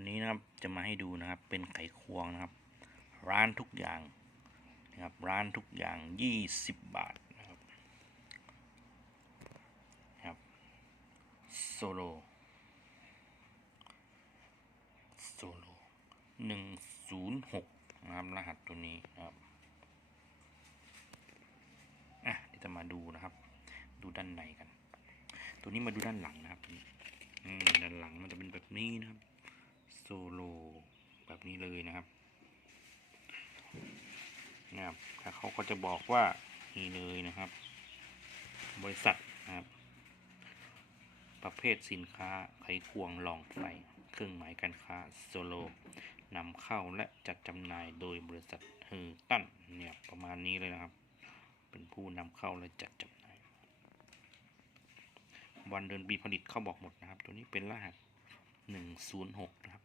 วันนี้นะครับจะมาให้ดูนะครับเป็นไขควงนะครับ ร้านทุกอย่างนะครับร้านทุกอย่าง 20 บาทนะครับนะครับโซโลโซโลหนึ่งศูนย์หกนะครับรหัสตัวนี้นะครับอะเดี๋ยวจะมาดูนะครับ ดูด้านในกัน ตัวนี้มาดูด้านหลังนะครับด้านหลังมันจะเป็นแบบนี้นะครับ โซโลแบบนี้เลยนะครับนะครับแล้วเขาก็จะบอกว่านี่เลยนะครับ บริษัทนะครับ ประเภทสินค้าไขควงลองไฟเครื่องหมายการค้าโซโลนำเข้าและจัดจำหน่ายโดยบริษัทเฮอร์ตันเนี่ยประมาณนี้เลยนะครับ เป็นผู้นำเข้าและจัดจำหน่าย วันเดือนปีผลิตเขาบอกหมดนะครับ ตัวนี้เป็นรหัส106 นะครับ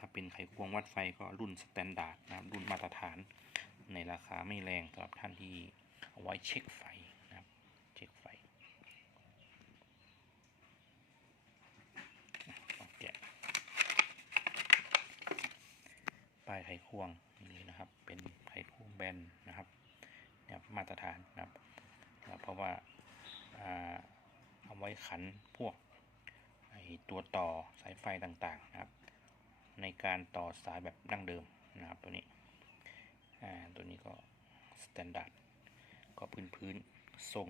ถ้าเป็นไขควงวัดไฟก็รุ่นสแตนดาร์ดนะครับ รุ่นมาตรฐาน ในราคาไม่แรงสำหรับท่านที่เอาไว้เช็คไฟนะครับ เช็คไฟต้องแกะป้ายไขควงนี่นะครับ เป็นไขควงแบนนะครับเนี่ยมาตรฐานนะครับเพราะว่าอ่าเอาไว้ขันพวกไอตัวต่อสายไฟต่างๆนะครับ ในการต่อสายแบบดั้งเดิมนะครับตัวนี้ตัวนี้ก็สแตนดาร์ดก็พื้นพื้นๆทรง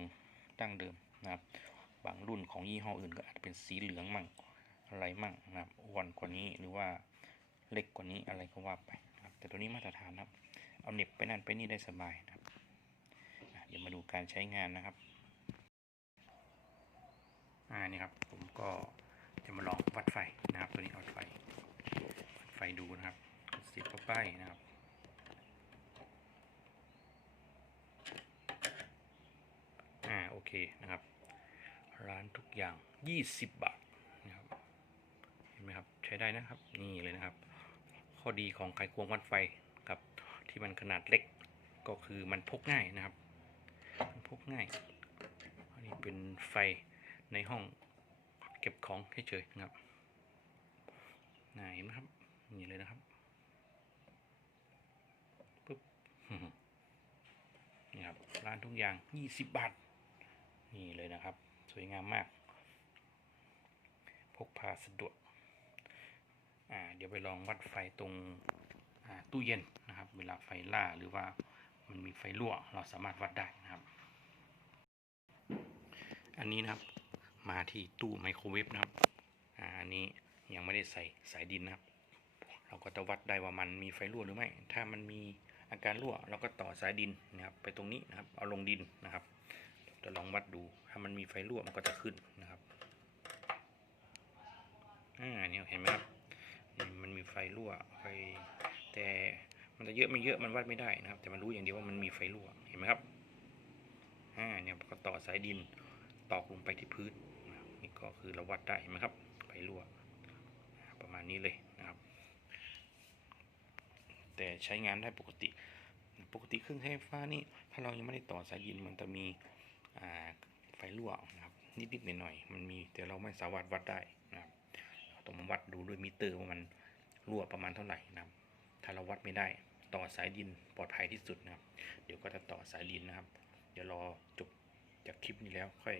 ดั้งเดิมนะครับบางรุ่นของยี่ห้ออื่นก็อาจจะเป็นสีเหลืองมั่งอะไรมั่งนะครับอ้วนกว่านี้หรือว่าเล็กกว่านี้อะไรก็ว่าไปนะครับแต่ตัวนี้มาตรฐานครับ เอาเน็บไปนั่นไปนี่ได้สบายนะครับเดี๋ยวมาดูการใช้งานนะครับอ่านี่ครับผมก็จะมาลองวัดไฟนะครับตัวนี้วัดไฟ ไฟดูนะครับเสียบเข้าไปนะครับอ่าโอเคนะครับ ร้านทุกอย่าง 20 บาทนะครับเห็นไหมครับใช้ได้นะครับนี่เลยนะครับ ข้อดีของไขควงวัดไฟกับที่มันขนาดเล็กก็คือมันพกง่ายนะครับมันพกง่ายอันนี้เป็นไฟในห้องเก็บของเฉยๆนะครับ น่าเห็นไหมครับนี่เลยนะครับปุ๊บนี่ครับร้านทุกอย่าง20บาท นี่เลยนะครับ สวยงามมาก พกพาสะดวกอ่าเดี๋ยวไปลองวัดไฟตรงตู้เย็นนะครับ เวลาไฟล่าหรือว่ามันมีไฟรั่ว เราสามารถวัดได้นะครับ อันนี้นะครับมาที่ตู้ไมโครเวฟนะครับ อ่าอันนี้ ยังไม่ได้ใส่สายดินนะครับ เราก็จะวัดได้ว่ามันมีไฟรั่วหรือไม่ ถ้ามันมีอาการรั่วเราก็ต่อสายดินนะครับ ไปตรงนี้นะครับ เอาลงดินนะครับจะลองวัดดู ถ้ามันมีไฟรั่วมันก็จะขึ้นนะครับอ่าเนี่ยเห็นไหมครับนี่มันมีไฟรั่วไฟแต่มันจะเยอะไม่เยอะมันวัดไม่ได้นะครับ แต่มันรู้อย่างเดียวว่ามันมีไฟรั่วเห็นไหมครับอ่าเนี่ยก็ต่อสายดินตอกลงไปที่พื้นนี่ก็คือเราวัดได้เห็นไหมครับ ไฟรั่ว ประมาณนี้เลยนะครับ แต่ใช้งานได้ปกติ ปกติเครื่องใช้ไฟฟ้านี่ถ้าเรายังไม่ได้ต่อสายดินมันจะมีไฟรั่วนะครับนิดๆหน่อยๆมันมีแต่เราไม่สามารถวัดได้นะครับต้องมาวัดดูด้วยมิเตอร์ว่ามันรั่วประมาณเท่าไหร่นะครับ ถ้าเราวัดไม่ได้ต่อสายดินปลอดภัยที่สุดนะครับ เดี๋ยวก็จะต่อสายดินนะครับ เดี๋ยวรอจบจากคลิปนี้แล้วค่อย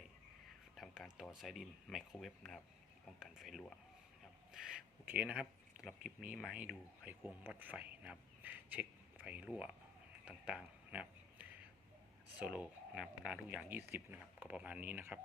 ทำการต่อสายดินไมโครเวฟนะครับ ป้องกันไฟรั่ว โอเคนะครับสำหรับคลิปนี้มาให้ดูไขควงวัดไฟนะครับ เช็คไฟรั่วต่างๆนะครับโซโลนะครับร้านทุกอย่าง 20 นะครับ ก็ประมาณนี้นะครับ